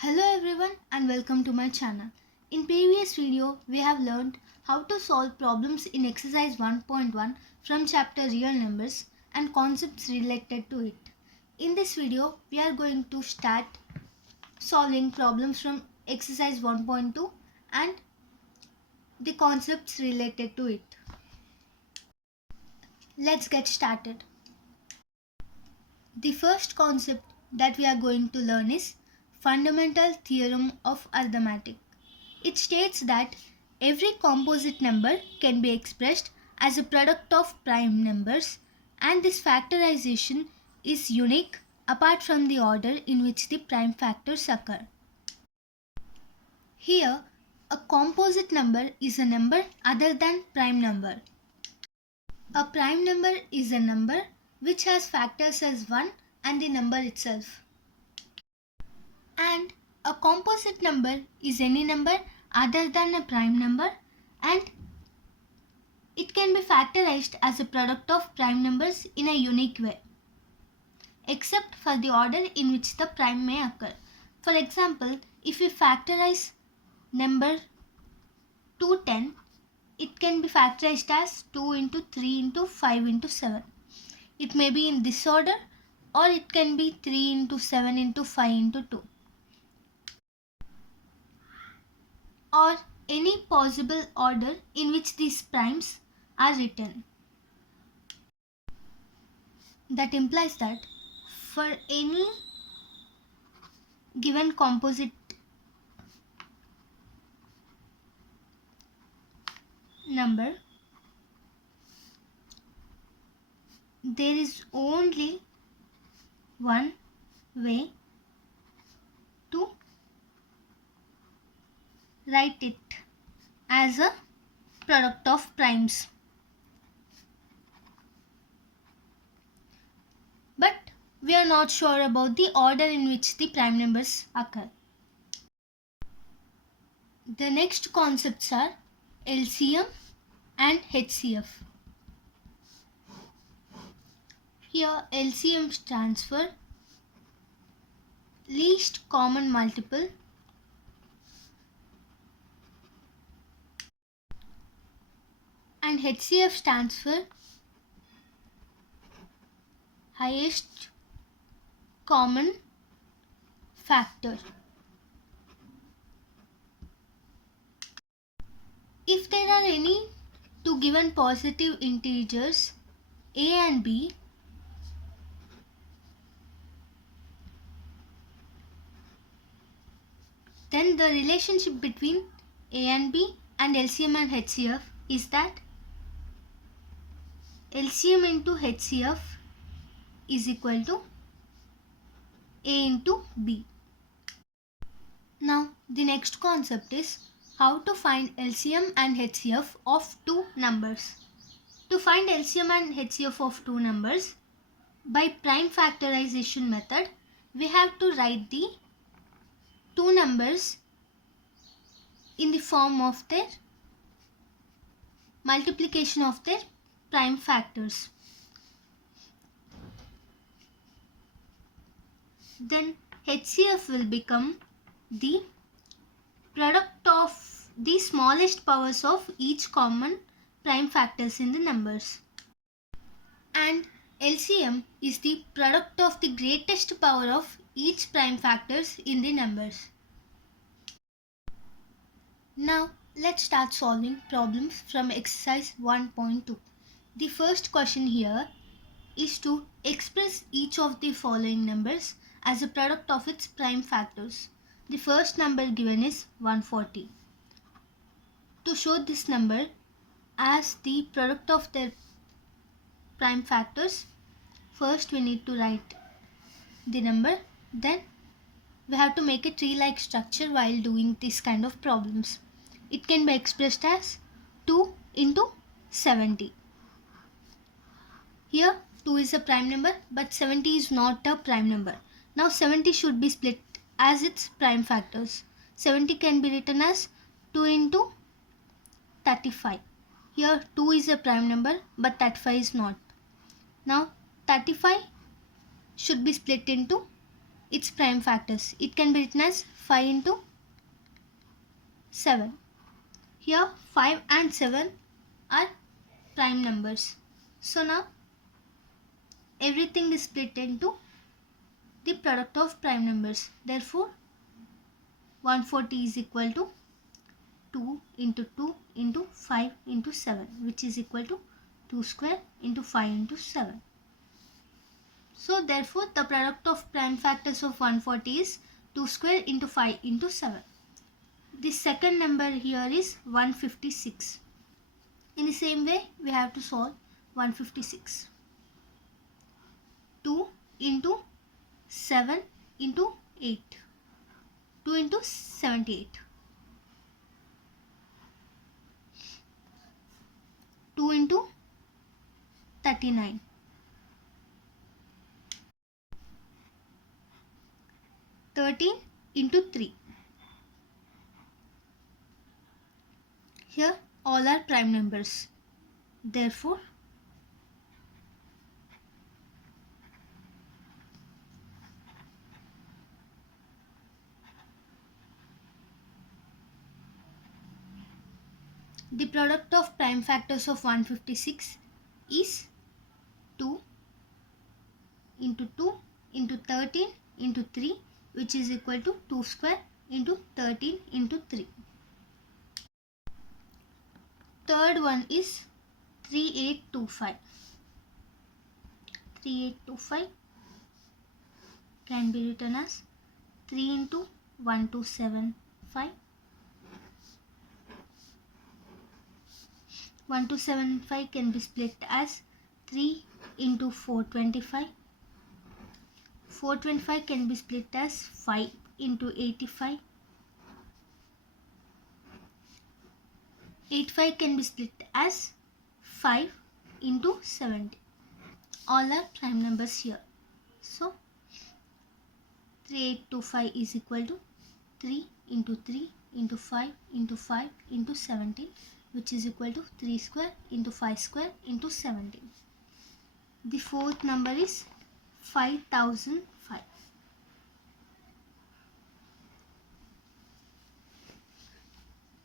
Hello everyone and welcome to my channel. In previous video we have learned how to solve problems in exercise 1.1 from chapter real numbers and concepts related to it. In this video we are going to start solving problems from exercise 1.2 and the concepts related to it. Let's get started. The first concept that we are going to learn is fundamental theorem of arithmetic. It states that every composite number can be expressed as a product of prime numbers, and this factorization is unique apart from the order in which the prime factors occur. Here, a composite number is a number other than prime number. A prime number is a number which has factors as 1 and the number itself. And a composite number is any number other than a prime number, and it can be factorized as a product of prime numbers in a unique way, except for the order in which the prime may occur. For example, if we factorize number 210, it can be factorized as 2 into 3 into 5 into 7. It may be in this order, or it can be 3 into 7 into 5 into 2. Or any possible order in which these primes are written. That implies that for any given composite number, there is only one way to write it as a product of primes. But we are not sure about the order in which the prime numbers occur. The next concepts are LCM and HCF. Here LCM stands for least common multiple, and HCF stands for highest common factor. If there are any two given positive integers a and b, then the relationship between a and b and LCM and HCF is that LCM into HCF is equal to a into b. Now the next concept is how to find LCM and HCF of two numbers. To find LCM and HCF of two numbers, by prime factorization method, we have to write the two numbers in the form of their multiplication of their prime factors. Then HCF will become the product of the smallest powers of each common prime factors in the numbers. And LCM is the product of the greatest power of each prime factors in the numbers. Now let's start solving problems from exercise 1.2. The first question here is to express each of the following numbers as a product of its prime factors. The first number given is 140. To show this number as the product of their prime factors, first we need to write the number, then we have to make a tree-like structure while doing this kind of problems. It can be expressed as 2 into 70. Here 2 is a prime number, but 70 is not a prime number. Now 70 should be split as its prime factors. 70 can be written as 2 into 35. Here 2 is a prime number, but 35 is not. Now 35 should be split into its prime factors. It can be written as 5 into 7. Here 5 and 7 are prime numbers. So now everything is split into the product of prime numbers. Therefore 140 is equal to 2 into 2 into 5 into 7, which is equal to 2 square into 5 into 7. So therefore the product of prime factors of 140 is 2 square into 5 into 7. The second number here is 156. In the same way we have to solve 156. 2 into 7 into 8. 2 into 78. 2 into 39. 13 into 3. Here all are prime numbers. Therefore the product of prime factors of 156 is 2 into 2 into 13 into 3, which is equal to 2 square into 13 into 3. Third one is 3825. 3825 can be written as 3 into 1275. 1275 can be split as 3 into 425. 425 can be split as 5 into 85. 85 can be split as 5 into 70. All are prime numbers here. So 3825 is equal to 3 into 3 into 5 into 5 into 17, which is equal to 3 square into 5 square into 17. The fourth number is 5005.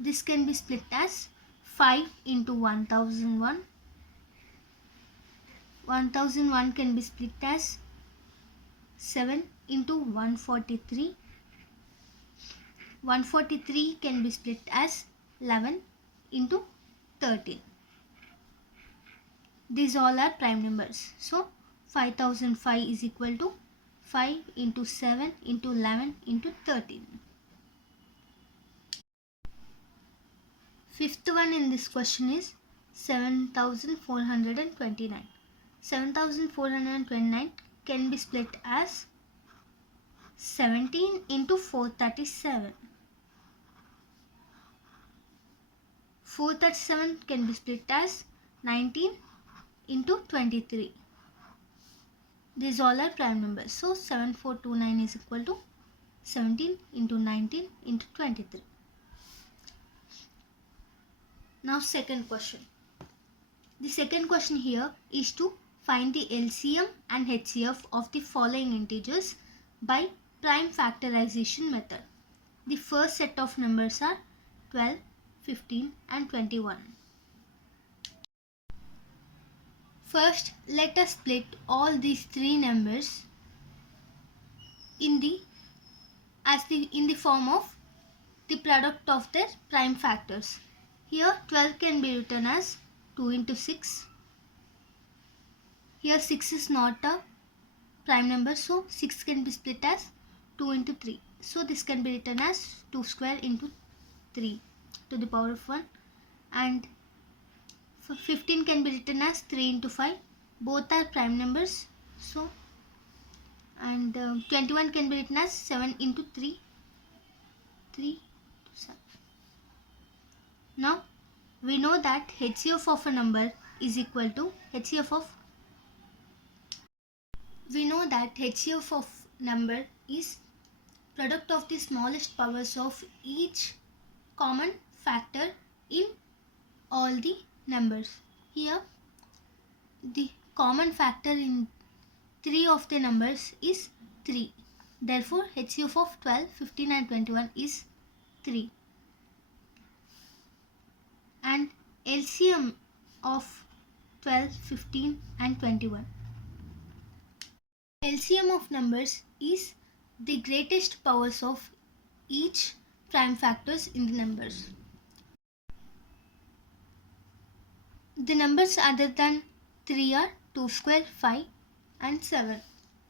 This can be split as 5 into 1001. 1001 can be split as 7 into 143. 143 can be split as 11 into 13. These all are prime numbers. So 5005 is equal to 5 into 7 into 11 into 13. Fifth one in this question is 7429. 7429 can be split as 17 into 437. 437 can be split as 19 into 23. These all are prime numbers. So 7429 is equal to 17 into 19 into 23. Now second question. The second question here is to find the LCM and HCF of the following integers by prime factorization method. The first set of numbers are 12, 15 and 21. First, let us split all these three numbers in the form of the product of their prime factors. Here 12 can be written as 2 into 6. Here 6 is not a prime number, so 6 can be split as 2 into 3. So this can be written as 2 square into 3 to the power of 1. And 15 can be written as 3 into 5. Both are prime numbers. So and 21 can be written as 7 into 3. 3 to 7. Now we know that HCF of a number is equal to HCF of number is product of the smallest powers of each common factor in all the numbers. Here the common factor in three of the numbers is 3. Therefore, HCF of 12, 15 and 21 is 3. And LCM of 12, 15 and 21. LCM of numbers is the greatest powers of each prime factors in the numbers. The numbers other than 3 are 2 square, 5 and 7.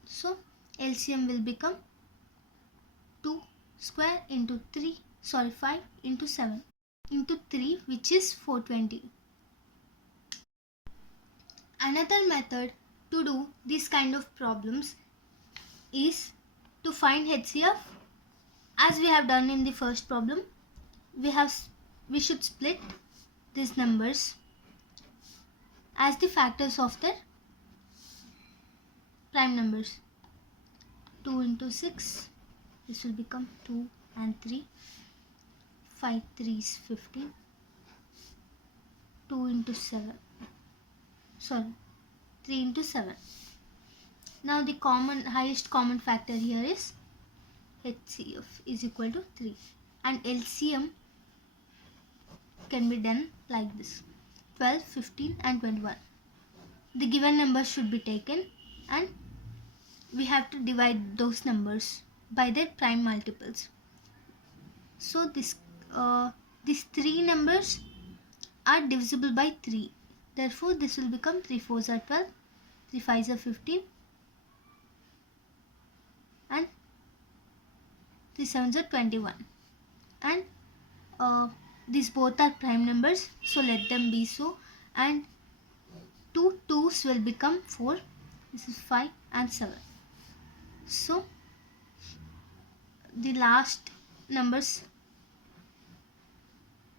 So LCM will become 2 square into 5 into 7 into 3, which is 420. Another method to do this kind of problems is to find HCF. As we have done in the first problem, we should split these numbers as the factors of their prime numbers. 2 into 6, this will become 2 and 3. 5 3 is 15. 2 into 7. 3 into 7. Now the highest common factor here is HCF is equal to 3. And LCM can be done like this: 12, 15 and 21. The given numbers should be taken and we have to divide those numbers by their prime multiples. So these three numbers are divisible by 3. Therefore, this will become 3 4s are 12, 3 5s are 15 and 3 7s are 21. And these both are prime numbers, so let them be so. And 2 2s will become 4. This is 5 and 7. So the last numbers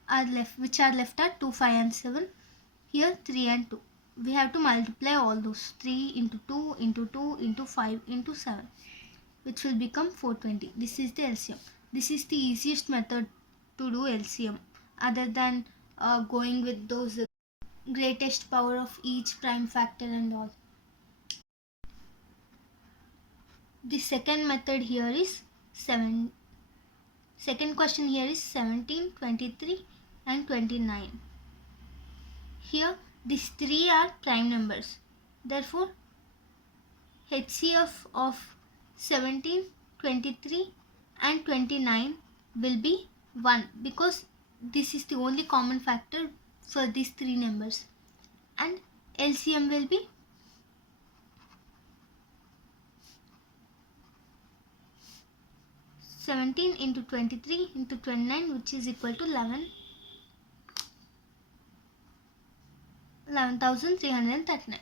are left, which are left are 2 5 and 7. Here 3 and 2. We have to multiply all those: 3 into 2 into 2 into 5 into 7, which will become 420. This is the LCM. This is the easiest method to do LCM, other than going with those greatest power of each prime factor and all. The second method here is second question here is 17, 23 and 29. Here these three are prime numbers. Therefore, HCF of 17, 23 and 29 will be 1, because this is the only common factor for these three numbers. And LCM will be 17 into 23 into 29, which is equal to 11,339.